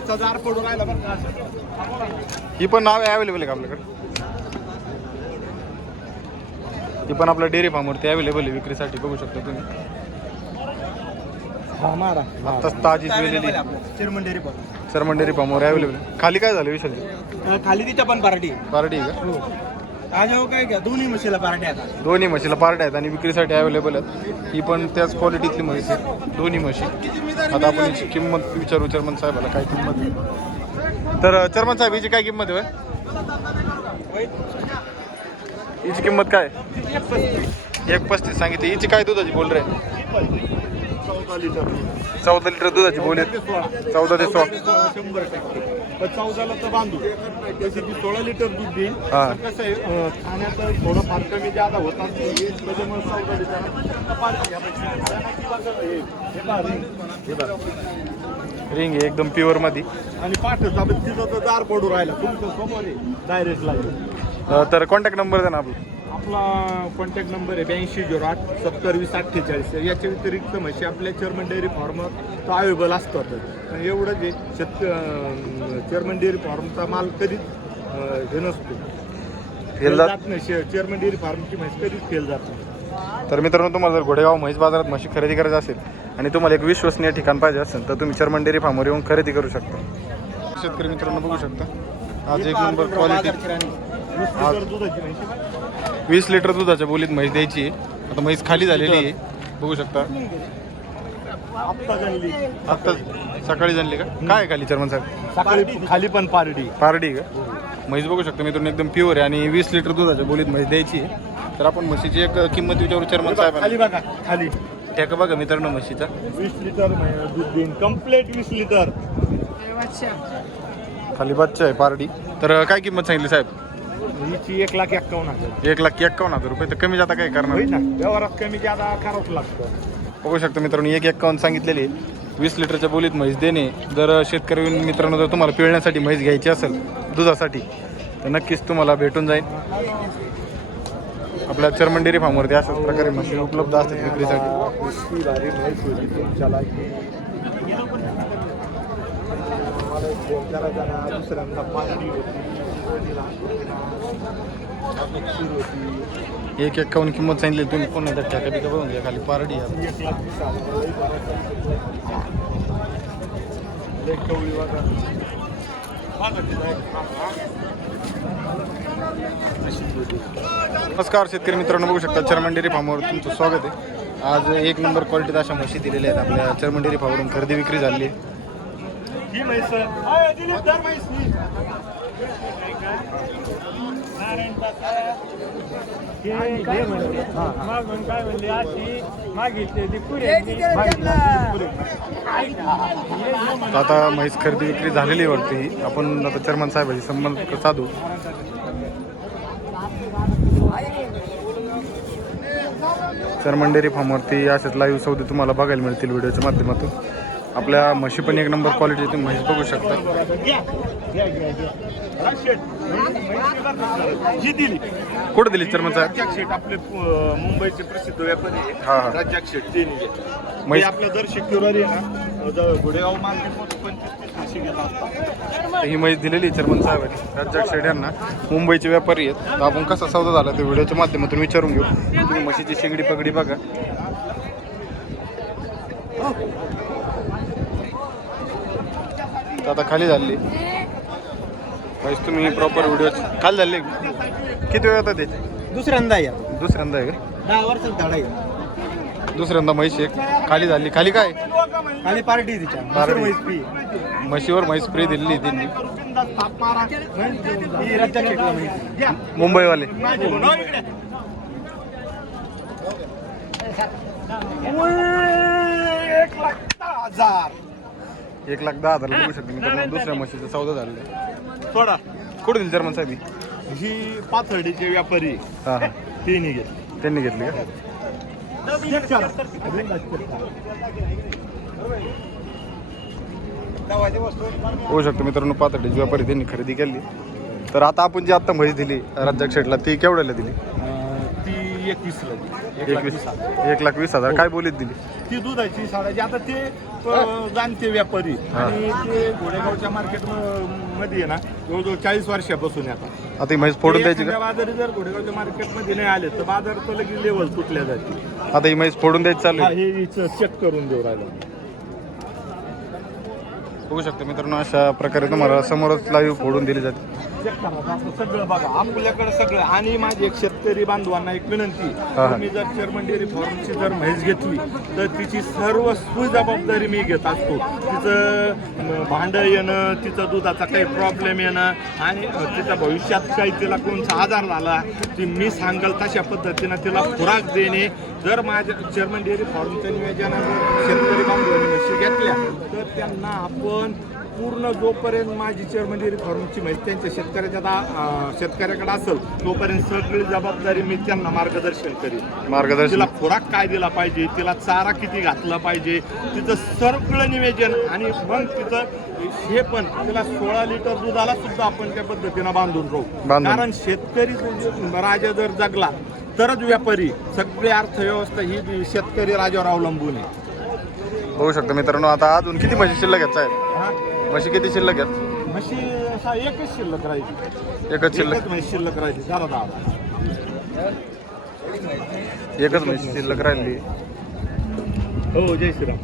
त्यांचा जार पडून राहिला बरं का असं. ही पण नाव अवेलेबल आहे का आपल्याकडे. ही पण आपल्या डेअरी फार्मवरती अवेलेबल आहे विक्रीसाठी बघू शकता तुम्ही. हा मारा. आत्ताच ताजी वेलेली चिरमन डेअरी पार्क सरमन डेअरी फार्मवर अवेलेबल खाली काय झालं विशाल खाली तिथं पण पार्टी पार्टी आहे का? काय घ्या? दोन्ही म्हशीला दोन्ही म्हशीला पार्ट आहेत आणि विक्रीसाठी अवेलेबल आहेत. ही पण त्याच क्वालिटीतली म्हैस आहे. दोन्ही म्हशी. आता आपण याची किंमत विचारू चर्मन साहेबाला काय किंमत आहे. तर चर्मन साहेब हिची काय किंमत आहे बे? हिची किंमत काय? एक पस्तीस. सांगितली. हिची काय दुधाची बोल रे चौदा लिटर चौदा लिटर दुधाची बोल चौदा ते सोळा. शंभर टक्के. चौदाला तर बांधू तशी ती सोळा लिटर दूध देईल हा. पण कसं आहे अं, थोडं फार कमी जादा होत असते त्याच्यामुळे चौदा लिटर. पाच हे पहा, हे पहा. रिंग आहे एकदम प्युअरमध्ये आणि पाठचा तिथं तर दार पडू राहिला. तुमचं समोर डायरेक्ट लागेल अं, तर कॉन्टॅक्ट नंबर द्या ना आपला. आपला कॉन्टॅक्ट नंबर आहे ब्याऐंशी झिरो आठ सत्तर वीस अठ्ठेचाळीस. याच्या व्यतिरिक्त म्हशी आपल्या चेअरमन डेअरी फार्मवर तो अवेलेबल असतात. पण एवढंच आहे शेत चेअरमन डेअरी फार्मचा माल कधीच हे नसतो. फेल जात नाही. चेअरमन डेअरी फार्मची म्हैस कधीच फेल जात नाही. तर मित्रांनो तुम्हाला जर घोडेगाव म्हैस बाजारात म्हशी खरेदी करायची असेल आणि तुम्हाला एक विश्वसनीय ठिकाण पाहिजे असेल तर तुम्ही चर्मन डेअरी फार्मवर येऊन खरेदी करू शकता. शेतकरी मित्रांनो बघू शकता. आज एक नंबर क्वालिटी वीस लिटर दुधाच्या बोलीत म्हैस द्यायची. आहे आता म्हैस खाली झालेली आहे. बघू शकता. आत्ता सकाळी जाणली का? काय खाली चर्मन साहेब? सकाळी खाली पण पारडी. आहे का? म्हैस बघू शकता मित्रांनो एकदम प्युअर आहे आणि वीस लिटर दुधाच्या बोलीत म्हैस द्यायची आहे. तर आपण म्हशीची एक किंमत विचारू चर्मन खाली साहेब बघा खाली. ठेका बघा मित्रांनो म्हशीचा. वीस लिटर दूध देईन. कंप्लीट वीस लिटर. खाली बच्चा आहे पारडी. तर काय किंमत सांगितली साहेब? हिची एक लाख एक्कावन्न हजार. एक लाख एक्कावन्न हजार रुपये. तर कमी जाता काय करणार होईल ना व्यवहारात कमी जादा करावंच लागतं. बघू शकता मित्रांनो एक एक्कावन्न सांगितलेली. वीस लिटरच्या बोलीत म्हैस देणे. जर शेतकरी मित्रांनो जर तुम्हाला पिळण्यासाठी म्हैस घ्यायची असेल दुधासाठी तर नक्कीच तुम्हाला भेटून जाईल. आपल्या चर्मन डेअरी फार्मवरती अशाच प्रकारे म्हशी उपलब्ध असतात विक्रीसाठी. एक एक एक्कावन्न किंमत सांगितली तुम्ही पुन्हा एकदा ठेका बिका बघून घ्या खाली पारडी आहे. नमस्कार शेतकरी मित्रांनो बघू शकता चर्मन डेअरी फार्मवर तुमचं स्वागत आहे. आज एक नंबर क्वालिटीत अशा म्हशी दिलेल्या आहेत. आपल्या चर्मन डेअरी फार्मवरून खरेदी विक्री झाली आहे म्हैस आहे, दिलीप धर म्हैस. मागून काय म्हणले अशी मागितली ती पुरे. तर आता म्हैस खरेदी विक्री झालेली वाटते. ही आपण आता चर्मन साहेबाशी संबंध साधू. चर्मन डेअरी फार्मवरती असेच लाईव्ह सौदे तुम्हाला बघायला मिळतील व्हिडिओच्या माध्यमातून. आपल्या म्हशी पण एक नंबर क्वालिटी तुम्ही म्हैस बघू शकता. दिली. कुठं दिली साहेब? राजाक शेट आपले अं, मुंबईचे प्रसिद्ध व्यापारी आहे. हा, हा. राजाक शेट ते निघे. म्हैस- आपलं दर शुक्रवारी आहे ना ज- गुडेगाव मार्केटमध्ये पंचवीस तीस म्हशी घेत असतात. तर ही म्हैस दिलेली चर्मन साहेबांनी राजाक शेड यांना. मुंबईचे व्यापारी आहेत. तर आपण कसा सौदा झाला ते व्हिडिओच्या माध्यमातून विचारून घेऊ. तुम्ही म्हशीची शिंगडी पगडी बघा. तर आता खाली झाली. म्हैस तुम्ही प्रॉपर व्हिडिओ खाली झाली. किती वेळ होता त्याची दुसऱ्यांदा या. दुसऱ्यांदा आहे का? दहा वर्षात झाडा आहे. दुसऱ्यांदा म्हैस एक. खाली झाली. खाली काय? आणि पार्टी तिच्या. पार्टी. म्हैस पी म्हशीवर म्हैस स्प्रे दिलेली त्यांनी. ही म्हैस. मुंबईवाले. एक लाख दहा हजार. एक लाख दहा हजार बघू शकतो मी. दुसऱ्या म्हशीचा सौदा झालेला सोडा. कुठे दिली चर्मन साहेब ही? ही पाथर्डीचे व्यापारी. हां हां. घेतली. त्यांनी घेतली का? होऊ शकतो मित्रांनो पातळीची व्यापारी त्यांनी खरेदी केली. तर आता आपण जी आता म्हैस दिली राज्याक शेटला ती केवढ्याला दिली? ती दिली. एक लाख एकवीस. वीस हजार. एक लाख वीस हजार. काय बोलीत दिली? ती दुधाची साडाची आता ते अं, जाणते व्यापारी. हा. आणि ते घोडेगावच्या मार्केटमध्ये आहे ना जवळजवळ चाळीस वर्षापासून येतात आता. ही म्हैस फोडून द्यायची एखाद्या का? बाजारी जर घोडेगावच्या मार्केटमध्ये नाही आले तर बाजार तर लगेच लेवल तुटल्या जाते आता ही म्हैस फोडून द्यायची चालू हा, आहे हे चेक करून देऊ राहिलो. बघू शकता मित्रांनो अशा प्रकारे तुम्हाला समोरच लाईव्ह फोडून दिली जाते. चेक करा आता सगळं बघा आपल्याकडे सगळं. आणि माझी एक शेतकरी बांधवांना एक विनंती हा. तुम्ही जर चेअरमन डेअरी फार्मची जर म्हैस घेतली तर तिची सर्व सुजबाबदारी मी घेत असतो. तिचं म, भांडं येणं तिचं दुधाचा काही प्रॉब्लेम येणं आणि अ, तिच्या भविष्यात काही तिला कोणता आजार झाला ती मी सांगल तशा पद्धतीनं तिला खुराक देणे. जर माझ्या चेअरमन डेअरी फार्मच्या नियोजनावर शेतकरी बांधवांनी म्हशी घेतल्या तर त्यांना आपण पूर्ण जोपर्यंत माझी चेअरमन फार्मची माहिती त्यांच्या शेतकऱ्याच्या दा- अं, शेतकऱ्याकडे असेल तोपर्यंत सगळी जबाबदारी मी त्यांना मार्गदर्शन करीन मार्गदर्शन तिला खुराक काय दिला पाहिजे तिला चारा किती घातला पाहिजे तिचं सगळं नियोजन आणि मग तिचं हे पण तिला सोळा लिटर दुधाला सुद्धा आपण त्या पद्धतीनं बांधून राहू बांधून. कारण शेतकरी राजा जर जगला तरच व्यापारी सगळी अर्थव्यवस्था ही शेतकरी राजावर अवलंबून आहे बघू शकता मित्रांनो आता अजून किती म्हशी शिल्लक आहेत साहेब हा? म्हशी किती शिल्लक आहेत? म्हशी असा एकच शिल्लक राहायची एकच शिल्लक? एकच शिल्लक राहायची दादा दादा एकच म्हशी शिल्लक राहिली. हो जय श्रीराम.